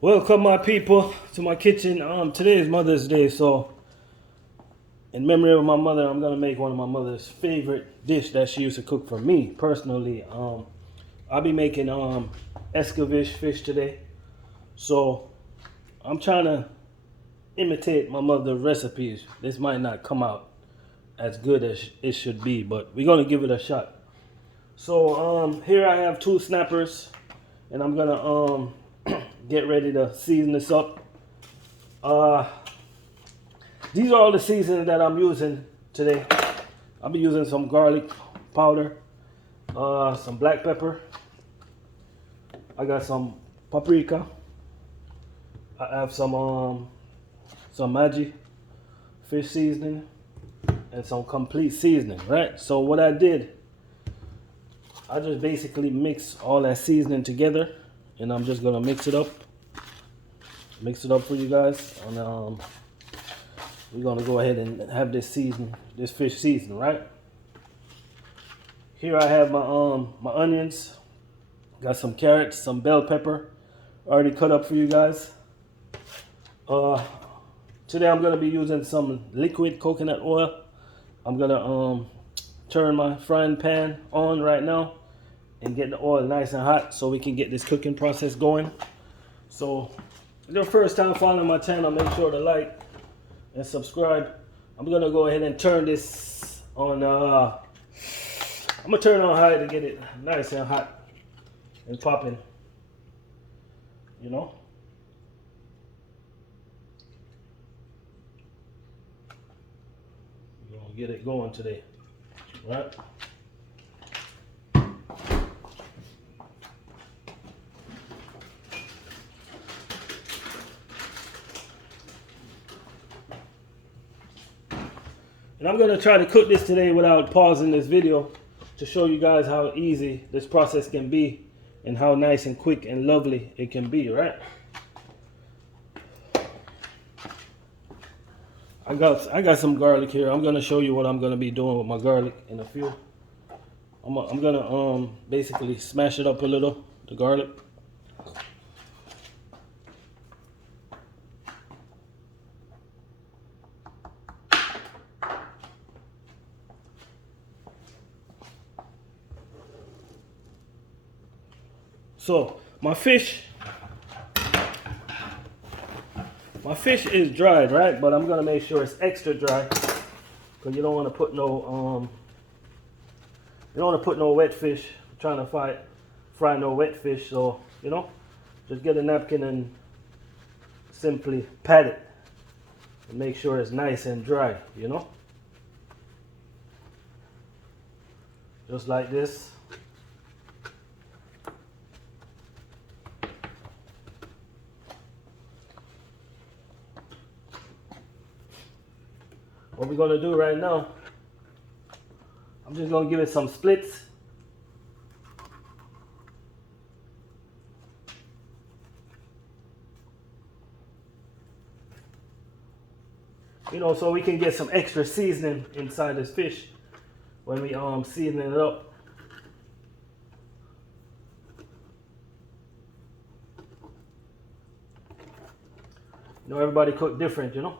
Welcome my people to my kitchen. Today is Mother's Day, so in memory of my mother, I'm gonna make one of my mother's favorite dish that she used to cook for me personally. I'll be making Escovitch fish today. So I'm trying to imitate my mother's recipes. This might not come out as good as it should be, but we're gonna give it a shot. So here I have two snappers, and I'm gonna get ready to season this up. Uh, these are all the seasonings that I'm using today. I'll be using some garlic powder, some black pepper. I got some paprika. I have some Maggi fish seasoning and some complete seasoning, right? So what I did, I just basically mix all that seasoning together, and I'm just gonna mix it up for you guys. And we're gonna go ahead and have this fish season, right? Here I have my onions, got some carrots, some bell pepper, already cut up for you guys. Today I'm gonna be using some liquid coconut oil. I'm gonna turn my frying pan on right now and get the oil nice and hot so we can get this cooking process going. So if you're first time following my channel, make sure to like and subscribe. I'm gonna go ahead and turn this on. I'm gonna turn it on high to get it nice and hot and popping. You know. We're gonna get it going today, right? And I'm gonna try to cook this today without pausing this video to show you guys how easy this process can be and how nice and quick and lovely it can be, right? I got some garlic here. I'm gonna show you what I'm gonna be doing with my garlic in a few. I'm gonna basically smash it up a little, the garlic. So my fish is dried, right? But I'm gonna make sure it's extra dry because you don't want to put no wet fish. I'm trying to fry no wet fish, so you know, just get a napkin and simply pat it and make sure it's nice and dry, you know, just like this. What we're gonna do right now, I'm just gonna give it some splits. You know, so we can get some extra seasoning inside this fish when we seasoning it up. You know, everybody cook different, you know.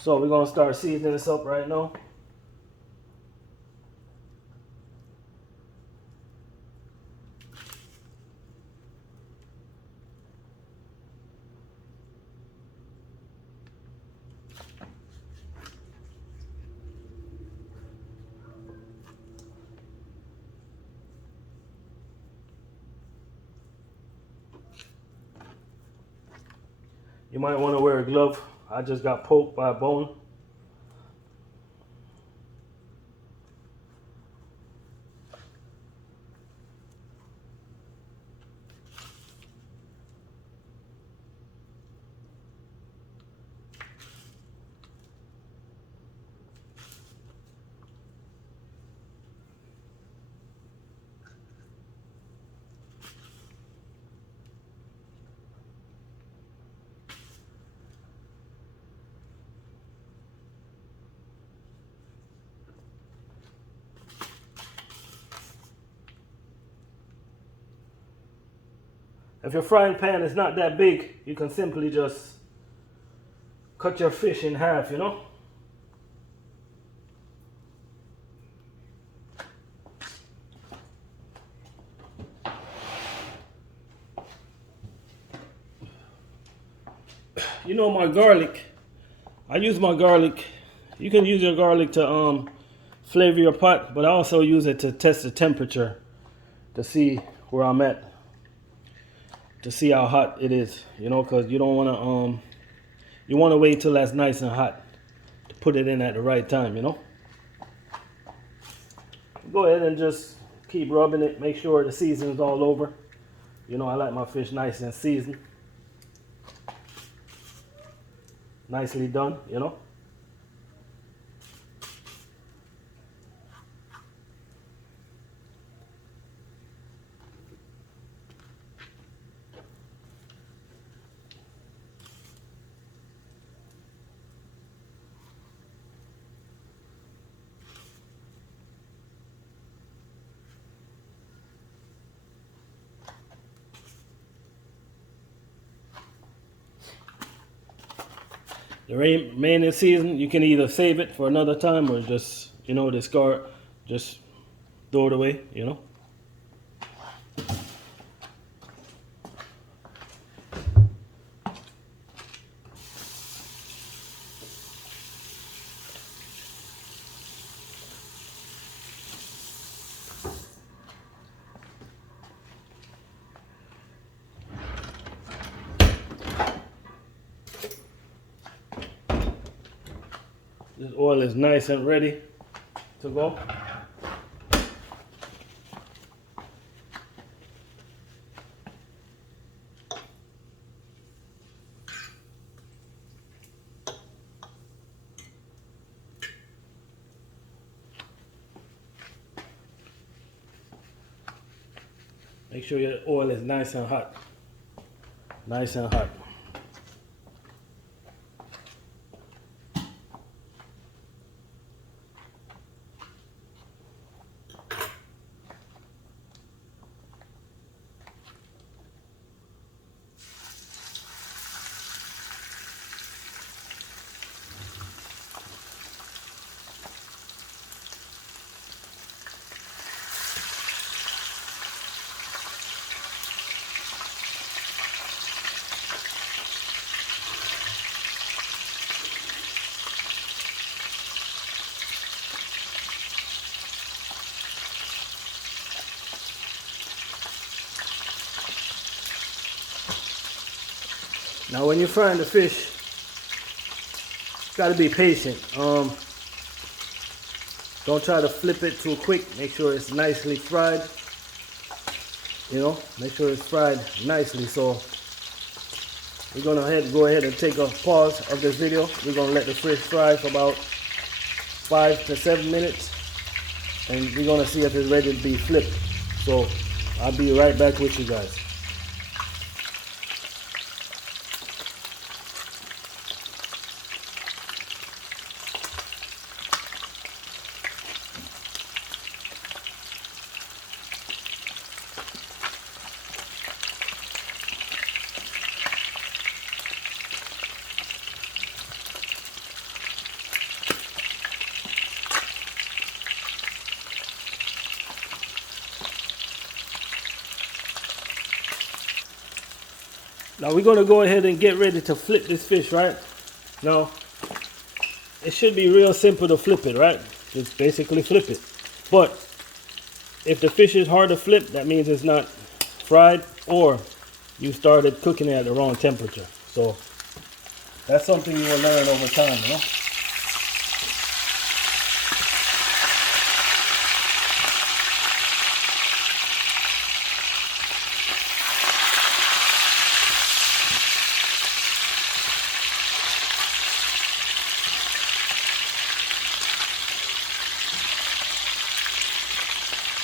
So we're gonna start seasoning this up right now. You might want to wear a glove. I just got poked by a bone. If your frying pan is not that big, you can simply just cut your fish in half, you know. You know, my garlic, I use my garlic. You can use your garlic to flavor your pot, but I also use it to test the temperature to see where I'm at, to see how hot it is, you know, because you don't want to you want to wait till that's nice and hot to put it in at the right time, you know. Go ahead and just keep rubbing it, make sure the seasoning's all over. You know, I like my fish nice and seasoned, nicely done, you know. The remaining season, you can either save it for another time or just, you know, discard, just throw it away, you know. This oil is nice and ready to go. Make sure your oil is nice and hot. Nice and hot. Now when you're frying the fish, gotta be patient. Don't try to flip it too quick. Make sure it's nicely fried. You know, make sure it's fried nicely. So we're gonna go ahead and take a pause of this video. We're gonna let the fish fry for about 5 to 7 minutes, and we're gonna see if it's ready to be flipped. So I'll be right back with you guys. Now we're gonna go ahead and get ready to flip this fish, right? Now, it should be real simple to flip it, right? Just basically flip it. But if the fish is hard to flip, that means it's not fried or you started cooking it at the wrong temperature. So that's something you will learn over time, you know?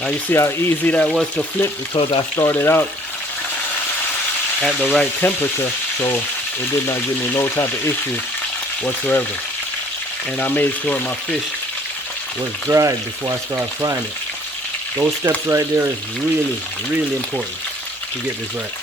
Now you see how easy that was to flip because I started out at the right temperature, so it did not give me no type of issue whatsoever. And I made sure my fish was dried before I started frying it. Those steps right there is really, really important to get this right.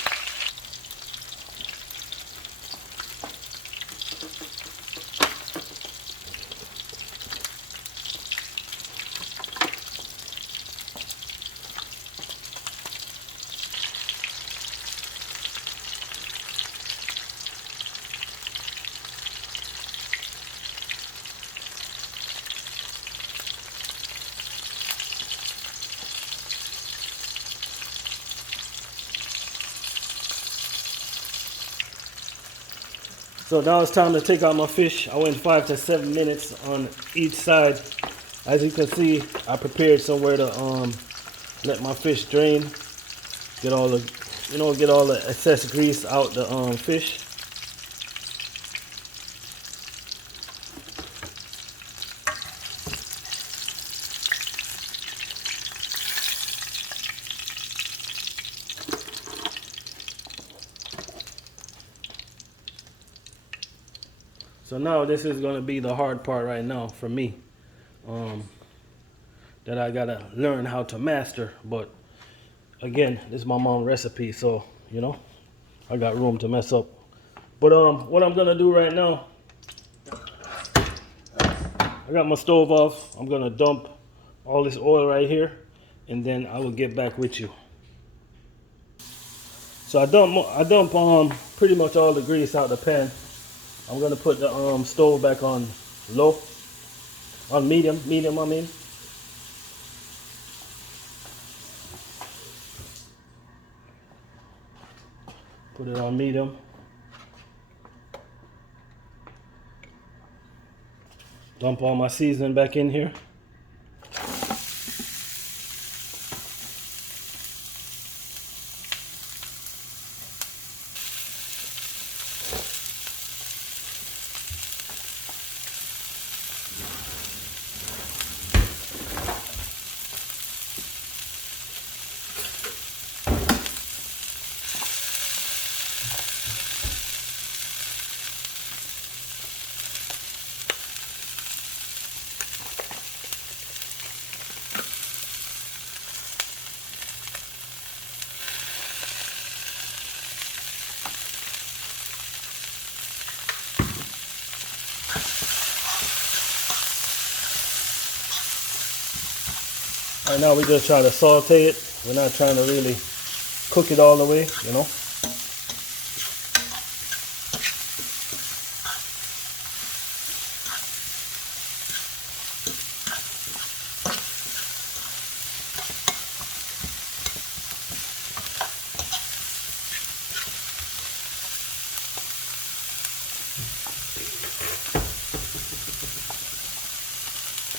So now it's time to take out my fish. I went 5 to 7 minutes on each side. As you can see, I prepared somewhere to let my fish drain, get all the get all the excess grease out the fish. So now this is going to be the hard part right now for me, that I gotta learn how to master. But again, this is my mom's recipe, so I got room to mess up. But what I'm gonna do right now, I got my stove off. I'm gonna dump all this oil right here, and then I will get back with you. So I dump pretty much all the grease out the pan. I'm gonna put the stove back on low, on medium I mean. Put it on medium. Dump all my seasoning back in here. Right now we just try to saute it. We're not trying to really cook it all the way,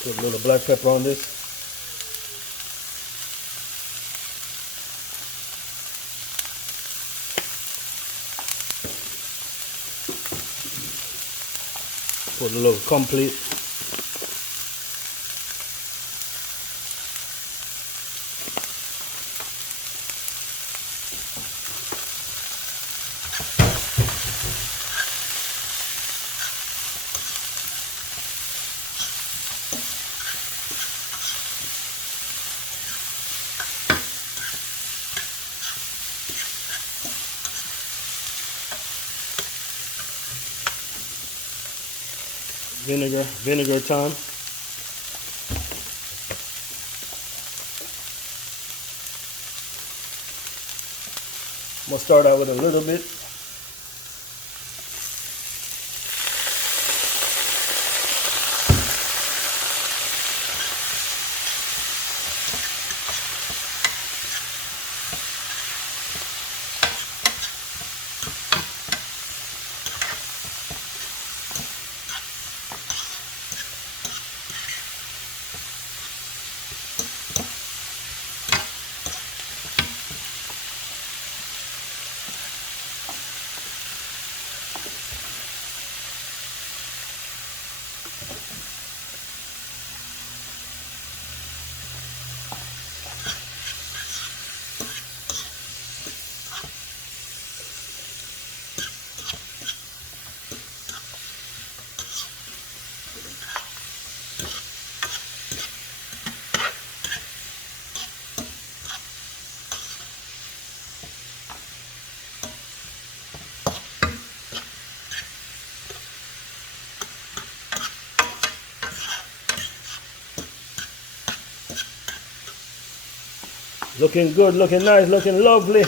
Put a little black pepper on this. Put a little complete. Vinegar time. I'm gonna start out with a little bit. Looking good, looking nice, looking lovely.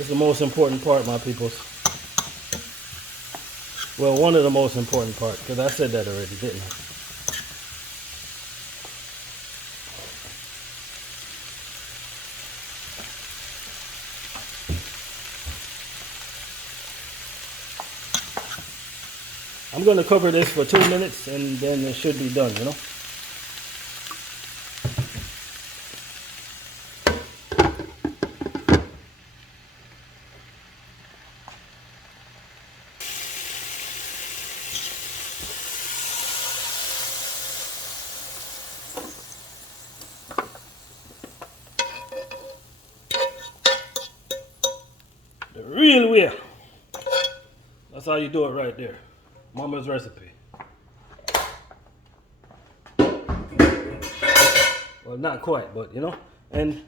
It's the most important part, my peoples. Well, one of the most important parts, because I said that already, didn't I? I'm going to cover this for 2 minutes and then it should be done, you know. The real way. That's how you do it right there. Mama's recipe. Well, not quite, but you know. And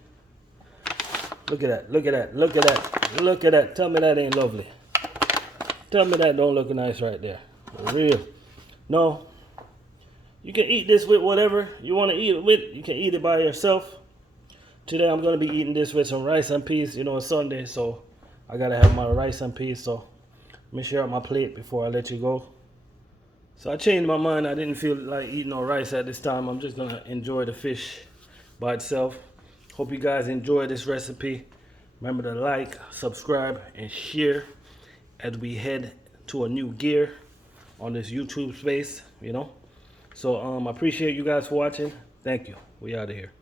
look at that, look at that, look at that, look at that. Tell me that ain't lovely. Tell me that don't look nice right there. For real. No, you can eat this with whatever you want to eat it with. You can eat it by yourself. Today I'm going to be eating this with some rice and peas. You know, it's Sunday, so I got to have my rice and peas. So let me share out my plate before I let you go. So I changed my mind. I didn't feel like eating no rice at this time. I'm just going to enjoy the fish by itself. Hope you guys enjoy this recipe. Remember to like, subscribe, and share as we head to a new gear on this YouTube space, you know. So I appreciate you guys for watching. Thank you. We out of here.